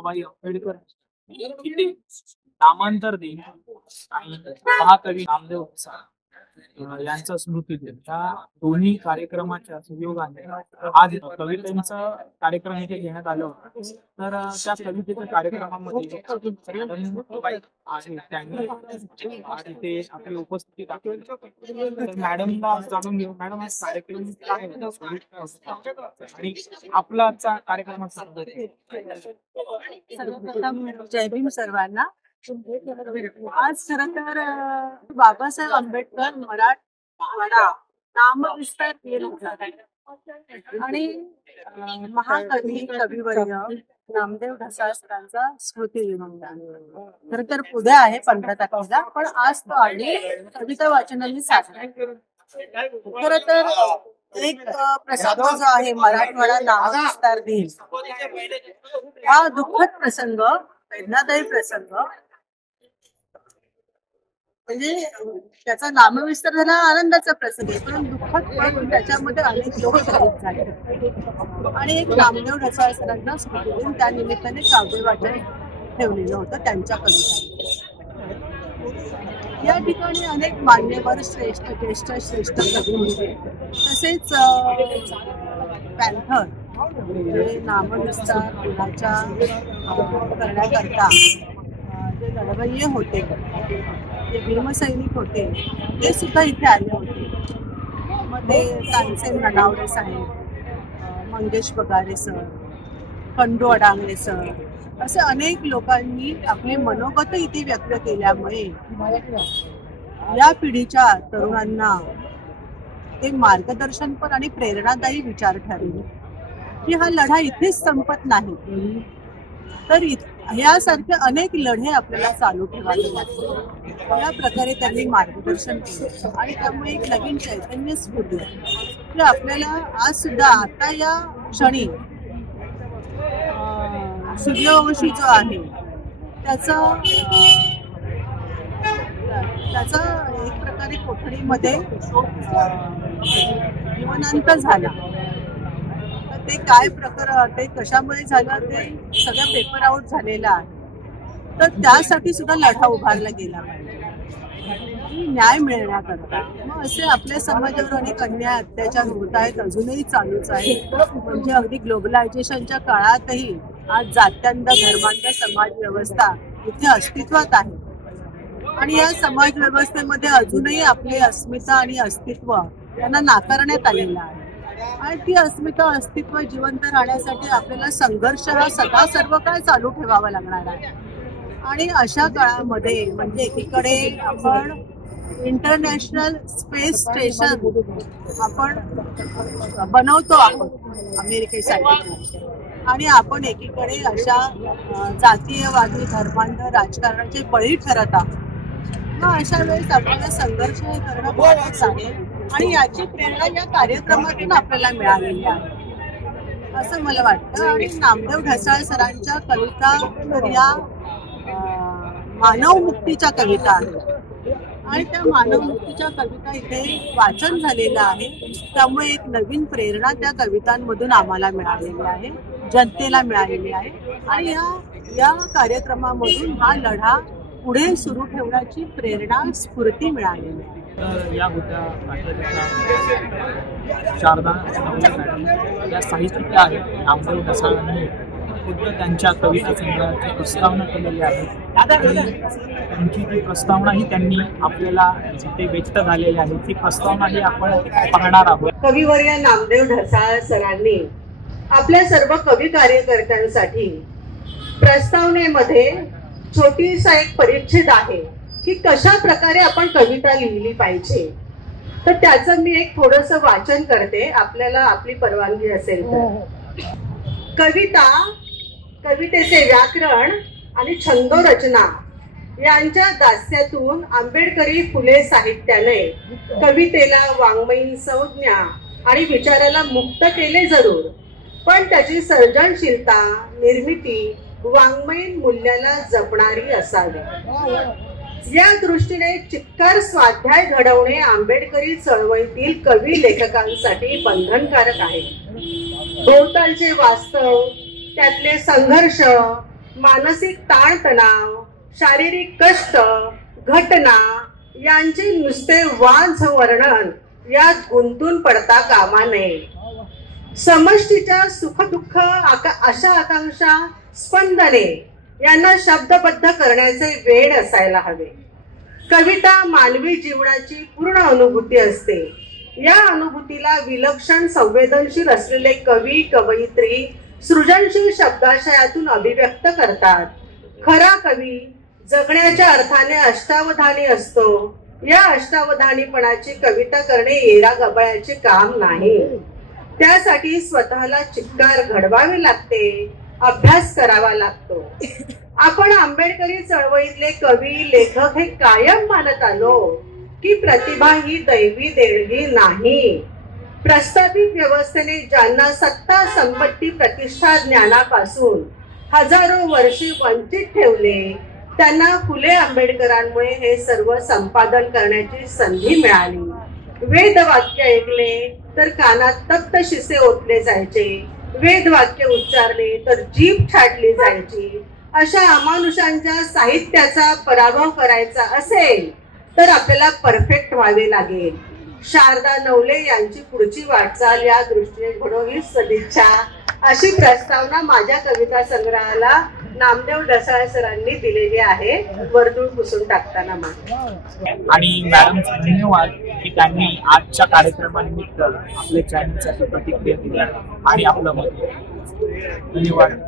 भीमाबाई आंबेडकर इथे नामांतर दिन आणि महाकवी नामदेव यांचा स्मृती दिन या दोन्ही कार्यक्रमाच्या सहयोगाने आज कवितेचा कार्यक्रम इथे घेण्यात आला होता. तर त्या कवितेच्या कार्यक्रमामध्ये आहे त्यांनी आज इथे आपली उपस्थिती दाखवली. तर मॅडमला जाणून घेऊ. मॅडम, आज कार्यक्रम काय आणि आपला आजचा कार्यक्रमाचा सर्वप्रथम जय भीम सर्वांना. आज खरं तर बाबासाहेब आंबेडकर मराठवाडा नामविस्तार दिन होता आणि महाकवी कविवर्य नामदेव ढसाळ सरांचा स्मृती दिन होता. खरं तर उद्या आहे 15 तारखेला, पण आज तो आणि कविता वाचनाने साजरा. खरं तर एक प्रसंग जो आहे मराठवाडा नामविस्तार दिन, हा दुःखद प्रसंग, वेदनादायी प्रसंग, म्हणजे त्याचा नामविस्तार झाला आनंदाचा प्रसंग आहे, पण दुःखद पण त्याच्यामध्ये अनेक लोक शहीद झाले आणि एक नामदेव ढसाळ सरांचा स्मृती दिन त्या निमित्ताने काव्य वाचन ठेवलेलं होतं त्यांच्या कविता. या ठिकाणी अनेक मान्यवर ज्येष्ठ कवी होते. तसेच पॅन्थर हे नामविस्तार दिनाच्या करण्याकरता जे लढवय्ये होते, जे भीमसैनिक होते, ते सुद्धा इथे आले होते. मग ते तानसेन ननावडे साहेब, मंगेश बगारे सर, खंडू अडांगरे सर, असे अनेक लोकांनी आपले मनोगत इथे व्यक्त केल्यामुळे या पिढीच्या तरुणांना एक मार्गदर्शनपर आणि प्रेरणादायी विचार ठरले की हा लढा इथेच संपत नाही, तर यासारखे अनेक लढे आपल्याला चालू ठेवावे लागतात. या प्रकारे त्यांनी मार्गदर्शन केलं आणि त्यामुळे एक नवीन चैतन्य स्फुरलं की आपल्याला आज सुद्धा आता या क्षणी सूर्यवंशी जो आहे त्याचा एक प्रकारे कोठडीमध्ये जीवनांत झाला. ते काय प्रकार, ते कशामुळे झालं ते सगळं पेपर आउट झालेलं आहे. तर त्यासाठी सुद्धा लढा उभारला गेला पाहिजे न्याय मिळण्याकरता. मग असे आपल्या समाजावर अनेक अन्याय अत्याचार होत आहेत, अजूनही चालूच आहे. म्हणजे अगदी ग्लोबलायझेशनच्या काळातही आज जात्यांध धर्मांध समाज व्यवस्था इथे अस्तित्वात आहे आणि या समाज व्यवस्थेमध्ये अजूनही आपली अस्मिता आणि अस्तित्व यांना नाकारण्यात आलेलं आहे. आणि ती अस्मिता अस्तित्व जिवंत राहण्यासाठी आपल्याला संघर्ष हा सदा सर्व काळ चालू ठेवावा लागणार आहे. आणि अशा काळामध्ये म्हणजे एकीकडे आपण इंटरनॅशनल स्पेस स्टेशन आपण बनवतो आहोत अमेरिकेसाठी आणि आपण एकीकडे अशा जातीयवादी धर्मांध राजकारणाचे बळी ठरत आहोत. मग अशा वेळेस आपल्याला संघर्ष हे करणं गरजेचं आहे आणि याची प्रेरणा या कार्यक्रमातून आपल्याला मिळालेली आहे असं मला वाटतं. आणि नामदेव ढसाळ सरांच्या कविता तर या मानव मुक्तीच्या कविता आहेत आणि त्या मानव मुक्तीच्या कविता इथे वाचन झालेलं आहे. त्यामुळे एक नवीन प्रेरणा त्या कवितांमधून आम्हाला मिळालेली आहे, जनतेला मिळालेली आहे आणि या कार्यक्रमामधून हा लढा पुढे सुरू ठेवण्याची प्रेरणा स्फूर्ती मिळालेली आहे. तर या होत्या शारदा मॅडम, या साहित्यिक आहेत. नामदेव ढसाळांनी खुद्द त्यांच्या कविता संग्रहाची प्रस्तावना केलेली आहे. त्यांची ती प्रस्तावना ही त्यांनी आपल्याला जिथे व्यक्त झालेली आहे ती प्रस्तावना ही आपण पाहणार आहोत. कविवर्य नामदेव ढसाळ सरांनी आपल्या सर्व कवी कार्यकर्त्यांसाठी प्रस्तावनेमध्ये छोटीसा एक परिच्छेद आहे की कशा प्रकारे आपण कविता लिहिली पाहिजे. तर त्याचं मी एक थोडंसं वाचन करते, आपल्याला आपली परवानगी असेल तर. कवितेचे व्याकरण आणि छंदोरचना यांच्या दास्यातून आंबेडकरी फुले साहित्याने कवितेला वाङ्मयीन संज्ञा आणि विचाराला मुक्त केले जरूर, पण त्याची सर्जनशीलता निर्मिती वाङ्मयीन मूल्याला जपणारी असावी. या दृष्टीने चिक्कार स्वाध्याय घडवणे आंबेडकरी चळवळीतील कवी लेखकांसाठी बंधनकारक आहे. भोवतालचे वास्तव, त्यातले संघर्ष, मानसिक ताणतणाव, शारीरिक कष्ट, घटना यांचे नुसते वाज वर्णन यात गुंतून पडता कामा नये. समष्टीच्या सुखदुःख आशा आकांक्षा स्पंदने यांना शब्दबद्ध करण्याचे वेळ असायला हवे. कविता मानवी जीवनाची पूर्ण अनुभूती असते. या अनुभूतीला विलक्षण संवेदनशील असलेले कवी कवयित्री सृजनशील शब्दाशयातून अभिव्यक्त करतात. खरा कवी जगण्याच्या अर्थाने अष्टावधानी असतो. या अष्टावधानीपणाची कविता करणे येरा गबाळ्याचे काम नाही. त्यासाठी स्वतःला चिक्कार घडवावे लागते, अभ्यास करावा लागतो. आपण आंबेडकरी चळवळीतले कवी लेखक हे कायम मानत आलो की प्रतिभा ही दैवी देणगी नाही. प्रस्थापित व्यवस्थेने ज्यांना सत्ता, संपत्ती, प्रतिष्ठा, ज्ञानापासून हजारो वर्षी वंचित ठेवले त्यांना फुले आंबेडकरांमुळे हे सर्व संपादन करण्याची संधी मिळाली. वेदवाक्य ऐकले तर कानात तप्त शिसे ओतले जायचे, वेदवाक्य उच्चारले तर जीभ छाटली जायची. अशा अमानुषांच्या साहित्याचा पराभव करायचा असेल तर आपल्याला परफेक्ट व्हावे लागेल. शारदा नवले यांची पुढची वाटचाल या दृष्टीने घडो ही सदिच्छा अशी प्रस्तावना माझ्या कविता संग्रहाला नामदेव ढसाळ सरांनी दिलेली आहे, वर्तुळ पुसून टाकताना. आणि मॅडम धन्यवाद की त्यांनी आजच्या कार्यक्रमानिमित्त आपल्या चॅनलसाठी प्रतिक्रिया दिली आणि आपलं मत. धन्यवाद.